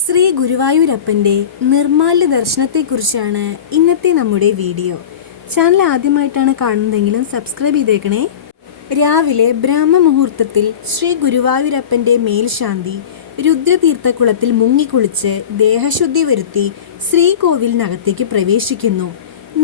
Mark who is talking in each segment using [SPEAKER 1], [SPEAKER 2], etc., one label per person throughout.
[SPEAKER 1] ശ്രീ ഗുരുവായൂരപ്പന്റെ നിർമാല്യ ദർശനത്തെക്കുറിച്ചാണ് ഇന്നത്തെ നമ്മുടെ വീഡിയോ. ചാനൽ ആദ്യമായിട്ടാണ് കാണുന്നതെങ്കിലും സബ്സ്ക്രൈബ് ചെയ്തേക്കണേ. രാവിലെ ബ്രാഹ്മ മുഹൂർത്തത്തിൽ ശ്രീ ഗുരുവായൂരപ്പന്റെ മേൽശാന്തി രുദ്രതീർത്ഥക്കുളത്തിൽ മുങ്ങിക്കുളിച്ച് ദേഹശുദ്ധി വരുത്തി ശ്രീകോവിലിനകത്തേക്ക് പ്രവേശിക്കുന്നു.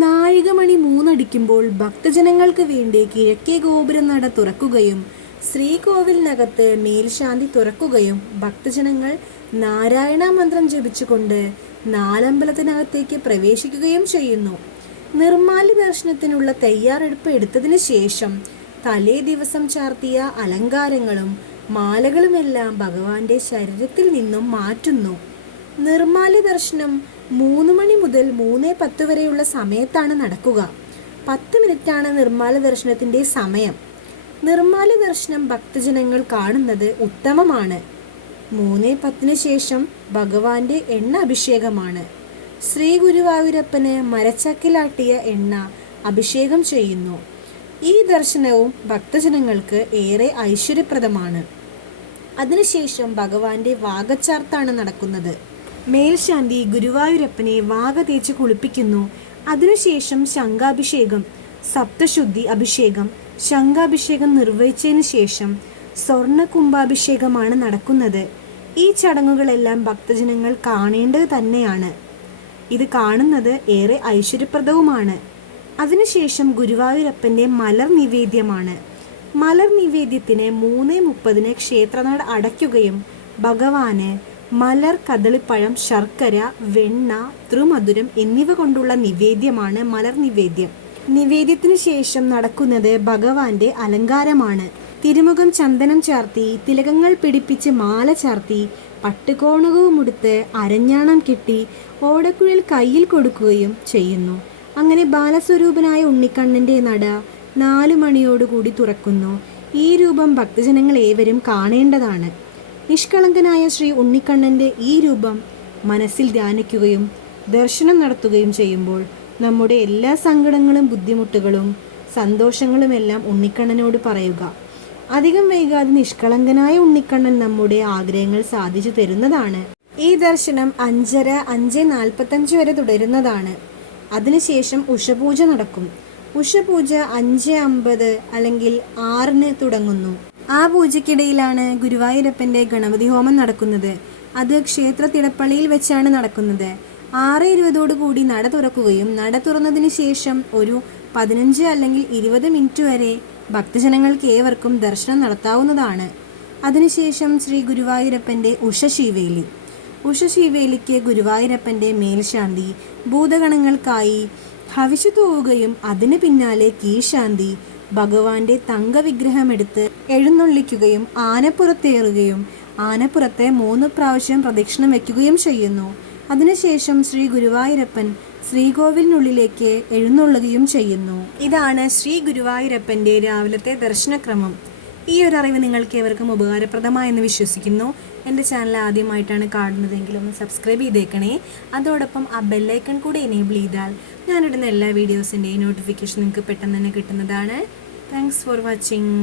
[SPEAKER 1] നാഴികമണി മൂന്നടിക്കുമ്പോൾ ഭക്തജനങ്ങൾക്ക് വേണ്ടി കിഴക്കേ ഗോപുരം നട തുറക്കുകയും ശ്രീകോവിലിനകത്ത് മേൽശാന്തി തുറക്കുകയും ഭക്തജനങ്ങൾ നാരായണ മന്ത്രം ജപിച്ചുകൊണ്ട് നാലമ്പലത്തിനകത്തേക്ക് പ്രവേശിക്കുകയും ചെയ്യുന്നു. നിർമാല്യ ദർശനത്തിനുള്ള തയ്യാറെടുപ്പ് എടുത്തതിന് ശേഷം തലേ ദിവസം ചാർത്തിയ അലങ്കാരങ്ങളും മാലകളുമെല്ലാം ഭഗവാന്റെ ശരീരത്തിൽ നിന്നും മാറ്റുന്നു. നിർമാല്യ ദർശനം മൂന്ന് മണി മുതൽ മൂന്ന് പത്ത് വരെയുള്ള സമയത്താണ് നടക്കുക. പത്ത് മിനിറ്റാണ് നിർമാല ദർശനത്തിന്റെ സമയം. നിർമ്മാല്യ ദർശനം ഭക്തജനങ്ങൾ കാണുന്നത് ഉത്തമമാണ്. മൂന്ന് പത്തിന് ശേഷം ഭഗവാന്റെ എണ്ണ അഭിഷേകമാണ്. ശ്രീ ഗുരുവായൂരപ്പന് മരച്ചക്കിലാട്ടിയ എണ്ണ അഭിഷേകം ചെയ്യുന്നു. ഈ ദർശനവും ഭക്തജനങ്ങൾക്ക് ഏറെ ഐശ്വര്യപ്രദമാണ്. അതിനുശേഷം ഭഗവാന്റെ വാഗച്ചാർത്താണ് നടക്കുന്നത്. മേൽശാന്തി ഗുരുവായൂരപ്പനെ വാഗ തേച്ച് കുളിപ്പിക്കുന്നു. അതിനുശേഷം ശംഖാഭിഷേകം സപ്തശുദ്ധി അഭിഷേകം ശംഖാഭിഷേകം നിർവഹിച്ചതിന് ശേഷം സ്വർണ കുംഭാഭിഷേകമാണ് നടക്കുന്നത്. ഈ ചടങ്ങുകളെല്ലാം ഭക്തജനങ്ങൾ കാണേണ്ടത് തന്നെയാണ്. ഇത് കാണുന്നത് ഏറെ ഐശ്വര്യപ്രദവുമാണ്. അതിനുശേഷം ഗുരുവായൂരപ്പന്റെ മലർ നിവേദ്യമാണ്. മലർ നിവേദ്യത്തിന് മൂന്ന് മുപ്പതിന് ക്ഷേത്രനട അടയ്ക്കുകയും ഭഗവാന് മലർ കദളിപ്പഴം ശർക്കര വെണ്ണ ത്രിമധുരം എന്നിവ കൊണ്ടുള്ള നിവേദ്യമാണ് മലർ നിവേദ്യം. നിവേദ്യത്തിന് ശേഷം നടക്കുന്നത് ഭഗവാന്റെ അലങ്കാരമാണ്. തിരുമുഖം ചന്ദനം ചാർത്തി തിലകങ്ങൾ പിടിപ്പിച്ച് മാല ചാർത്തി പട്ടുകോണകവുമെടുത്ത് അരഞ്ഞാണം കെട്ടി ഓടക്കുഴൽ കയ്യിൽ കൊടുക്കുകയും ചെയ്യുന്നു. അങ്ങനെ ബാലസ്വരൂപനായ ഉണ്ണിക്കണ്ണന്റെ നട നാലു മണിയോടുകൂടി തുറക്കുന്നു. ഈ രൂപം ഭക്തജനങ്ങൾ ഏവരും കാണേണ്ടതാണ്. നിഷ്കളങ്കനായ ശ്രീ ഉണ്ണിക്കണ്ണന്റെ ഈ രൂപം മനസ്സിൽ ധ്യാനിക്കുകയും ദർശനം നടത്തുകയും ചെയ്യുമ്പോൾ നമ്മുടെ എല്ലാ സങ്കടങ്ങളും ബുദ്ധിമുട്ടുകളും സന്തോഷങ്ങളുമെല്ലാം ഉണ്ണിക്കണ്ണനോട് പറയുക. അധികം വൈകാതെ നിഷ്കളങ്കനായ ഉണ്ണിക്കണ്ണൻ നമ്മുടെ ആഗ്രഹങ്ങൾ സാധിച്ചു തരുന്നതാണ്. ഈ ദർശനം അഞ്ചര അഞ്ച് നാൽപ്പത്തഞ്ച് വരെ തുടരുന്നതാണ്. അതിനുശേഷം ഉഷപൂജ നടക്കും. ഉഷപൂജ അഞ്ച് അമ്പത് അല്ലെങ്കിൽ ആറിന് തുടങ്ങുന്നു. ആ പൂജയ്ക്കിടയിലാണ് ഗുരുവായൂരപ്പന്റെ ഗണപതി ഹോമം നടക്കുന്നത്. അത് ക്ഷേത്ര തിടപ്പള്ളിയിൽ വെച്ചാണ് നടക്കുന്നത്. ആറ് ഇരുപതോടു കൂടി നട തുറക്കുകയും നട തുറന്നതിന് ശേഷം ഒരു പതിനഞ്ച് അല്ലെങ്കിൽ ഇരുപത് മിനിറ്റ് വരെ ഭക്തജനങ്ങൾക്ക് ഏവർക്കും ദർശനം നടത്താവുന്നതാണ്. അതിനുശേഷം ശ്രീ ഗുരുവായൂരപ്പന്റെ ഉഷശീവേലി. ഉഷശീവേലിക്ക് ഗുരുവായൂരപ്പന്റെ മേൽശാന്തി ഭൂതഗണങ്ങൾക്കായി ഹവിഷു തൂവുകയും അതിന് പിന്നാലെ കീശാന്തി ഭഗവാന്റെ തങ്കവിഗ്രഹമെടുത്ത് എഴുന്നള്ളിക്കുകയും ആനപ്പുറത്തേറുകയും ആനപ്പുറത്തെ മൂന്ന് പ്രാവശ്യം പ്രദക്ഷിണം വയ്ക്കുകയും ചെയ്യുന്നു. അതിനുശേഷം ശ്രീ ഗുരുവായൂരപ്പൻ ശ്രീകോവിലിനുള്ളിലേക്ക് എഴുന്നള്ളുകയും ചെയ്യുന്നു. ഇതാണ് ശ്രീ ഗുരുവായൂരപ്പന്റെ രാവിലത്തെ ദർശനക്രമം. ഈ ഒരു അറിവ് നിങ്ങൾക്ക് ഏവർക്കും ഉപകാരപ്രദമായെന്ന് വിശ്വസിക്കുന്നു. എന്റെ ചാനൽ ആദ്യമായിട്ടാണ് കാണുന്നതെങ്കിൽ ഒന്ന് സബ്സ്ക്രൈബ് ചെയ്തേക്കണേ. അതോടൊപ്പം ആ ബെല്ലൈക്കൺ കൂടി എനേബിൾ ചെയ്താൽ ഞാനിടുന്ന എല്ലാ വീഡിയോസിന്റെയും നോട്ടിഫിക്കേഷൻ നിങ്ങൾക്ക് പെട്ടെന്ന് തന്നെ കിട്ടുന്നതാണ്. Thanks for watching